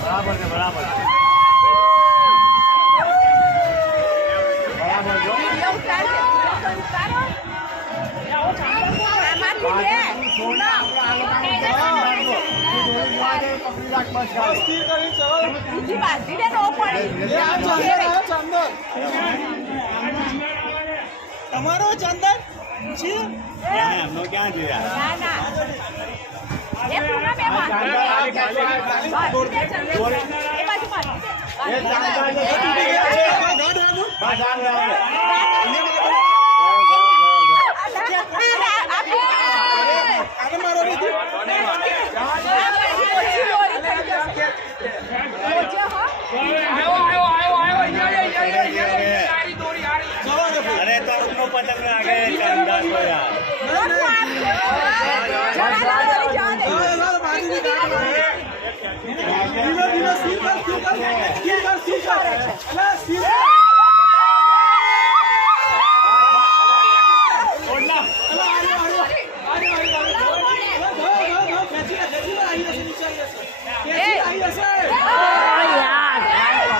બરાબર છે બરાબર તમારો ચંદન એમનો ક્યાં જોયા અરે તો આપનો પતંગ લાગે ચંદન કો યાર સીધા